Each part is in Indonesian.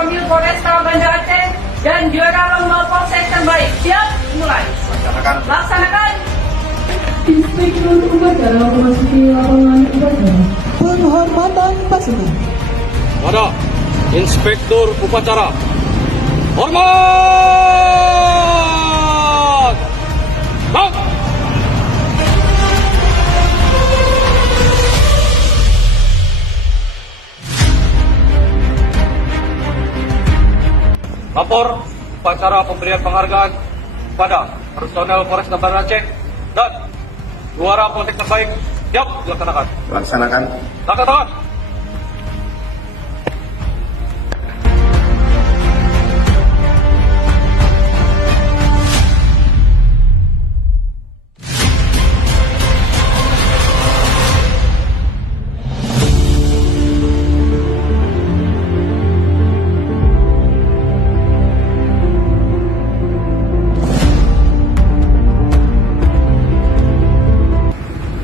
Personil Polresta Banda Aceh dan juara lomba polsek terbaik. Siap, mulai. Laksanakan. Inspektur upacara memasuki lapangan upacara. Penghormatan pasukan. Pada Inspektur Upacara. Hormat! Bang! Lapor upacara pemberian penghargaan pada personel Polresta Banda Aceh dan juara polsek terbaik. Siap, dilaksanakan. Laksanakan. Laksanakan.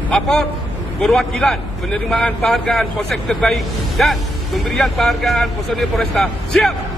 Lapor perwakilan penerimaan penghargaan polsek terbaik dan pemberian penghargaan personil Polresta. Siap!